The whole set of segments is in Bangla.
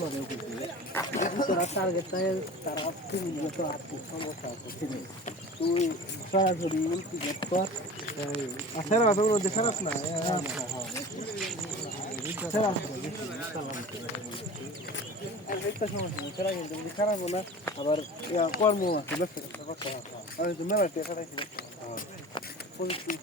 করছি। তোরা টার্গেট তারা তিন তো আর্থিক সমস্যা আছে ঠিক তুই সরাসরি ইনস্টিগেট কর। আচ্ছা না? তোর মধ্যে খারাপ না একটা সমস্যা নেই সেটা কিন্তু খারাপ না আবার কর্ম আছে হয় মেলা টেকা রাখি তিরিশ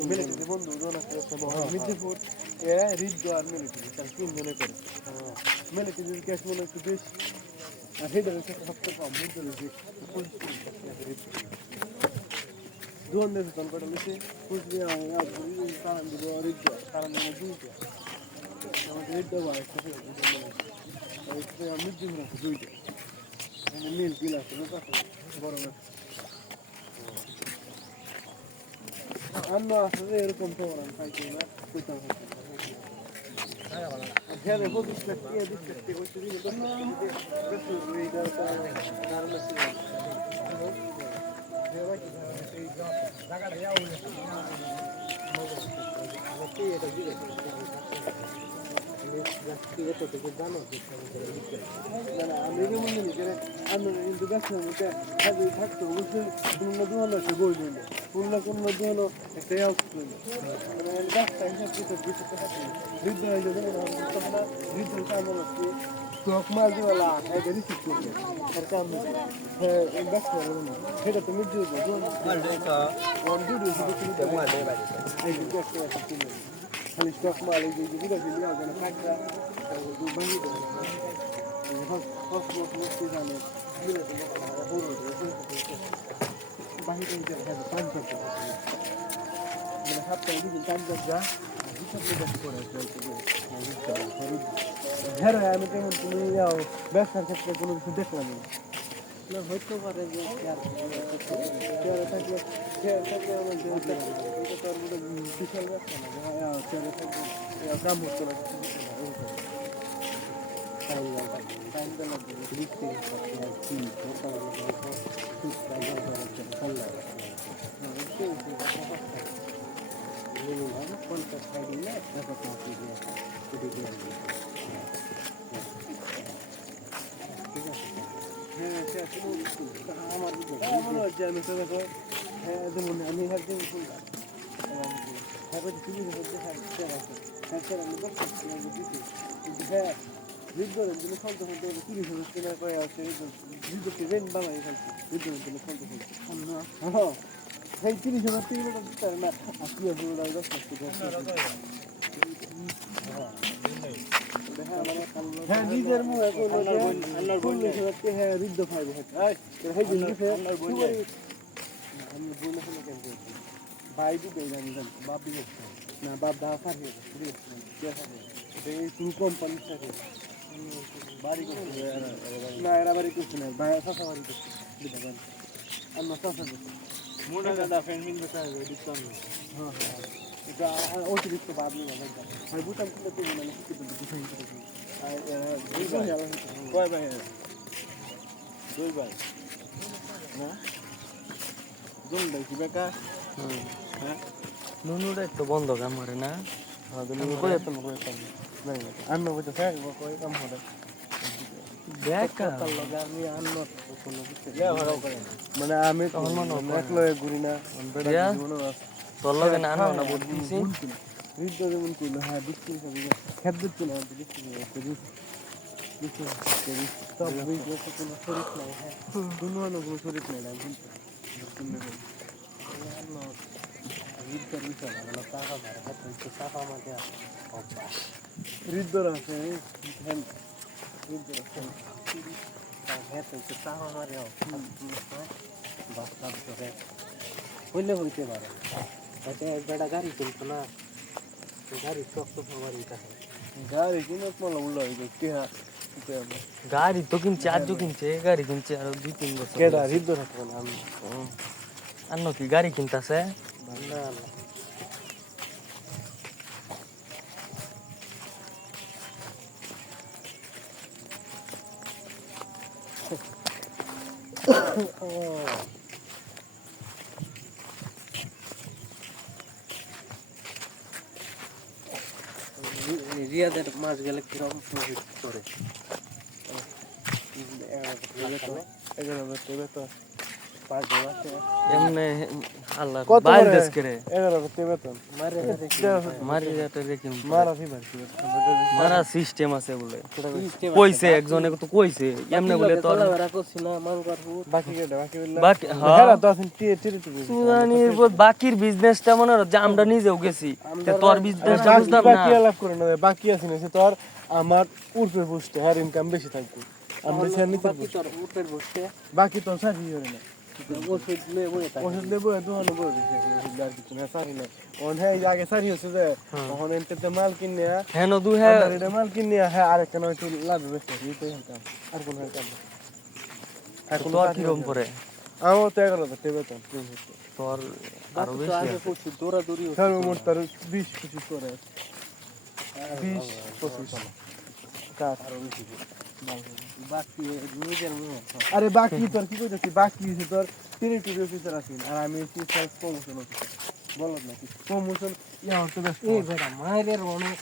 মিলিটারি বন্ধু রিদ্ধ আর মিলিটারি তারা তিন মনে করে মিলিটারির ক্যাশ মনে একটু বেশি আর সেটা সবচেয়ে কম বুঝতে দোন দেশে তখন কটা মিশে কুচবিহার সারান্দিব রিদ্ধ সারান্দিব দুইটা আমাদের রিদ্ধ বা একটা মিলিটারি দুইটা আম্মা আসলে এরকম তো ওরা খাইছে না কইতাম খেলে হদিস থাকতে হদিস থাকতে ওই শুরু করতে না বেশি ওই দাঁড়া দাঁড়া লাগছে দেবা কি এই জায়গা দাও না ওকে এটা দিলে কিন্তু ব্যস্ত মধ্যে থাকতে থাকতো বুঝতে কোনো দোকান আছে বই দিল কোনো কোনো দোকান একটা হাউস করল মানে ব্যস্ত হিসাব কিছু কিছু থাকি বৃদ্ধ হয়ে যাবে বৃদ্ধ কামল আছে স্টক মার্কেটওয়ালা এটা রিসিভ করবে আর কাম হ্যাঁ ব্যস্ত হবে না সেটা তুমি দিয়ে দেবো শুধু তুমি এই আছে তুমি খালি স্টক মাল এই যে যেগুলো দিলি ওখানে থাকবে বাহি দেবে বাহিরে পাঞ্জাব মানে সপ্তাহে দুদিন পাঞ্জাব যা হ্যাঁ আমি কেমন তুমি যাও ব্যবসার ক্ষেত্রে কোনো কিছু দেখলাম না না হইতে পারে যে চেয়ারে থাকলে চেয়ারে থাকলে আমার যে ওটা ওটা তো আর কোনো বিশাল ব্যবসা না হ্যাঁ চেয়ারে থাকলে কাম হতো না টাইম লাগবে টাইম তো লাগবে বৃষ্টি কি চলে মিনিমাম পঞ্চাশ টাকা দিলে একটা পৌঁছে দিয়ে হ্যাঁ হ্যাঁ তিরিশ হাজার তিন হাজার দিতে পারে না আশি হাজার টাকা দশ লাখ টাকা হ্যাঁ নিজের মুখে টাকা হ্যাঁ ঋদ্ধ খাইবে হ্যাঁ ভাই দিতে জানি বাপ দিতে না বাপ দা এই তুই কোম্পানির সাথে বাড়ি করছে না এরা বাড়ি করছে না ভাই চাষা বাড়ি করছে আমার চাষা অতিরিক্ত বাদ নিয়ে যাবে ভাই বুঝতাম কিন্তু তুমি মানে কি বুঝাই করছি কয় ভাই দুই ভাই না? জন দেখি বেকা হ্যাঁ? নুনুটা একটু বন্ধ কাম করে না। আমি জানি না কাম আমি কোনো কিছু। ইয়া। ভাড়াও করে মানে আমি তখন মনে হয় ঘুরি না। জীবনও আছে তোর লগে না আনো না বুদ্ধি রিদ্ধ যেমন কইলো হ্যাঁ বিক্রি হবে খেত দিচ্ছি না বিক্রি হবে বিক্রি সব বিজনেস কোনো শরীর নাই হ্যাঁ কোনো না কোনো শরীর নাই না না রিদ্ধর আছে রিদ্ধর আছে হাতে একটু টাকা মারে অভ্যাস বাস কাজ করে হইলে হইতে পারে বেটা গাড়ি কিনতো না গাড়ি শক্ত বাড়ি গাড়ি কিনে তোমার উল্লা হয়ে যায় কেহা কিতে আমরা গাড়ি তো কিনছে আজও কিনছে গাড়ি কিনছে আর দুই তিন বছর কেডা হৃদ্য থাকবে না আমি আর কি গাড়ি কিনতাছে না রিয়াদের মাছ গেলে কীরকম প্রফিট করে? এগারো হাজার টাকা বেতন পাঁচ হাজার এমনি আল্লাহ বাইল দেশ করে। এগারো হাজার বেতন। মারি যাতে রেখে মারা ফিবার মারা সিস্টেম আছে বলে। কইছে একজনে তো কইছে। এমনি বলে বাকি বাকি হ্যাঁ। হ্যাঁ সুদানির বাকির বিজনেসটা মনে হয় যে আমরা নিজেও গেছি। তোর বিজনেসটা বুঝতাম না। বাকি আলাপ করে না বাকি আছে না সে তো আর আমার উর্ফে বুঝতে হ্যার ইনকাম বেশি থাকবে। আমরা নিতে বাকি তো সারি না। ওষুধ আর কিছু না সারি না। হ্যাঁ আগে সারি হচ্ছে যে তখন এনতে মাল কিনে হেন দু হ্যাঁ। মাল কিনে হ্যাঁ আরেকটা নয় একটু লাভ বেশি এইটাই ইনকাম আর কোনো ইনকাম না। আর কোনো তোর কাজ কীরকম নেই। পরে আমার তো এগারো হাজার টাকা বেতন তোর আরও বেশি আছে। সর্বমোট তার বিশ পঁচিশ করে। বিশ পঁচিশ। কার আরে বাকি তোর কি কইতেছি? বাকি হইছে তোর টিভি অফিসার আছেন আর আমি হচ্ছি সেলস প্রমোশন অফিসার বলত নাকি? প্রমোশন ইয়া হচ্ছে এই বেটা মায়ের অনেক